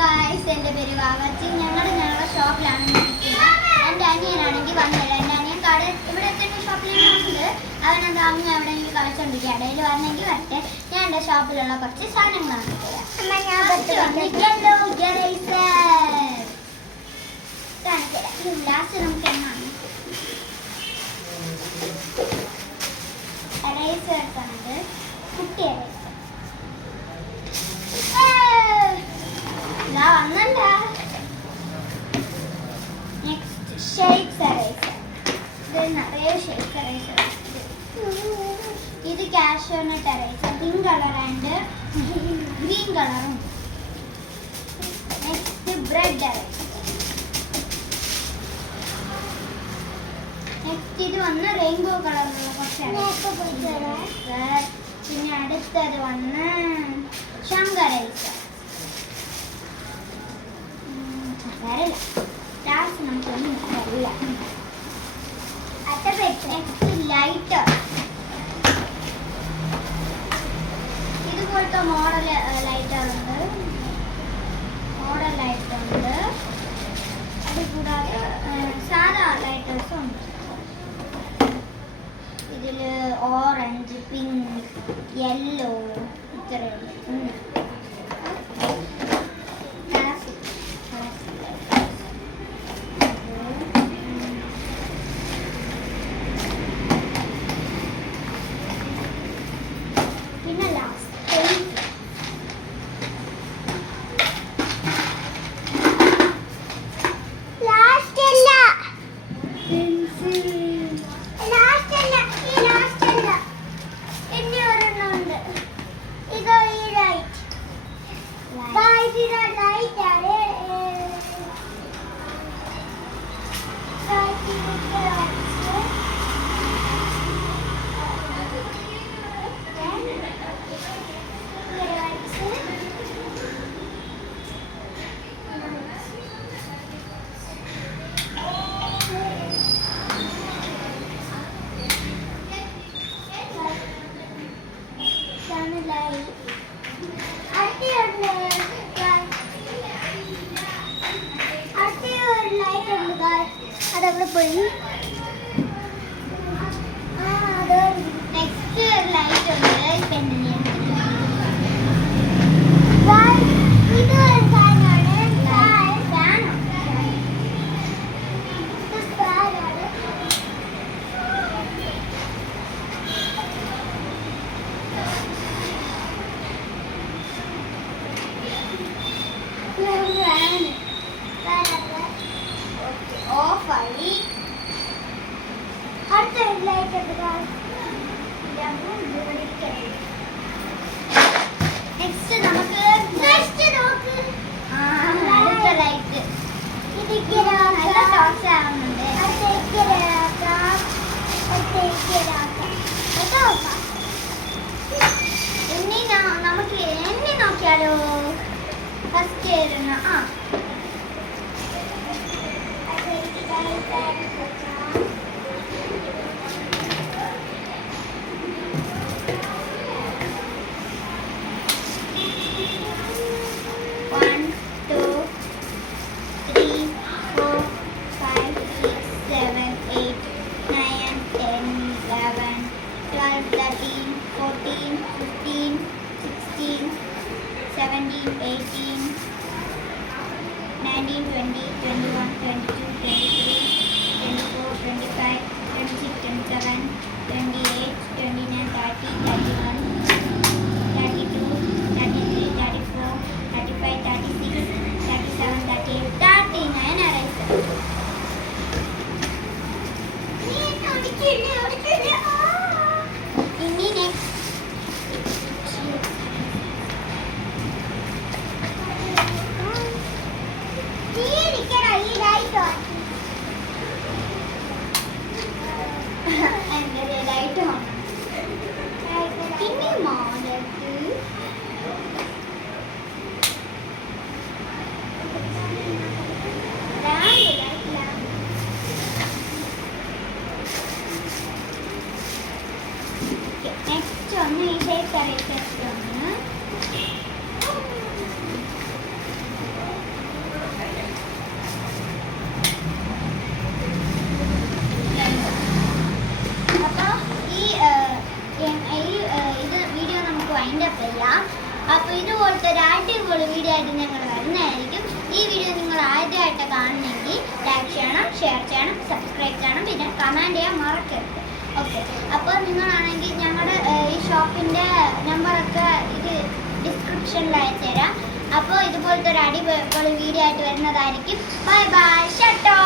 Guys, എൻ്റെ പേര് വാവച്ചി. ഞങ്ങളുടെ ഷോപ്പിലാണ് നിൽക്കുന്നത്. എൻ്റെ അനിയനാണെങ്കിൽ വന്നില്ല. എൻ്റെ അനിയൻ കട ഇവിടെ തന്നെ ഷോപ്പിലാണ് വന്നത്. അവനത് അങ്ങ് എവിടെയെങ്കിലും കളിച്ചോണ്ടിരിക്കുക. ഇടയിൽ വരണമെങ്കിൽ വരട്ടെ. ഞാൻ എൻ്റെ ഷോപ്പിലുള്ള കുറച്ച് സാധനങ്ങളാണ് ലാസ്റ്റ് നമുക്ക് എന്നാണ് എറേസേഴ്സാണത്. കുട്ടി എറേസർ വന്നല്ല. Next shapes eraser. ഇത് നിറയെ ഷേപ്സ് എറേസർ. ഇത് cashew nut eraser. Pink colour and green കളറും. Next bread eraser. നെക്സ്റ്റ് ഇത് വന്ന് റെയിൻബോ കളറിലുള്ള കുറച്ച് എറേസർ. പിന്നെ അടുത്തത് വന്ന് ശങ്കർ എറേസർ. വരില്ല. ലാസ്റ്റ് നമുക്കൊന്നും വരില്ല. Next lighter. ഇതുപോലത്തെ മോഡൽ ലൈറ്റർ ഉണ്ട്. അതുകൂടാതെ സാധാ ലൈറ്റേഴ്സും ഉണ്ട്. ഇതിൽ ഓറഞ്ച്, പിങ്ക്, യെല്ലോ ഇത്രയുണ്ട്. അതവിടെ പോയി. നെക്സ്റ്റ് ലൈറ്റ് ഉണ്ട്. ഇത് ഓഫായി. അടുത്ത ലൈറ്റ് നെക്സ്റ്റ് നമുക്ക് അടുത്ത ലൈറ്റ്. നല്ല ടോർച്ച് ആവുന്നുണ്ട്. നമുക്ക് എണ്ണി നോക്കിയാലോ? ഫസ്റ്റ് ആയിരുന്നു. വൈൻഡ് അപ്പ് ചെയ്യാം. അപ്പോൾ ഇതുപോലത്തെ ഒരു അടിപൊളി വീഡിയോ ആയിട്ട് ഞങ്ങൾ വരുന്നതായിരിക്കും. ഈ വീഡിയോ നിങ്ങൾ ആദ്യമായിട്ട് കാണണമെങ്കിൽ ലൈക്ക് ചെയ്യണം, ഷെയർ ചെയ്യണം, സബ്സ്ക്രൈബ് ചെയ്യണം, പിന്നെ കമൻറ്റ് ചെയ്യാൻ മറക്കരുത്. ഓക്കെ, അപ്പോൾ നിങ്ങളാണെങ്കിൽ ഞങ്ങളുടെ ഈ ഷോപ്പിൻ്റെ നമ്പറൊക്കെ ഇത് ഡിസ്ക്രിപ്ഷനിൽ അയച്ചു തരാം. അപ്പോൾ ഇതുപോലത്തെ ഒരു അടിപൊളി വീഡിയോ ആയിട്ട് വരുന്നതായിരിക്കും. Bye bye, ഷട്ടോ.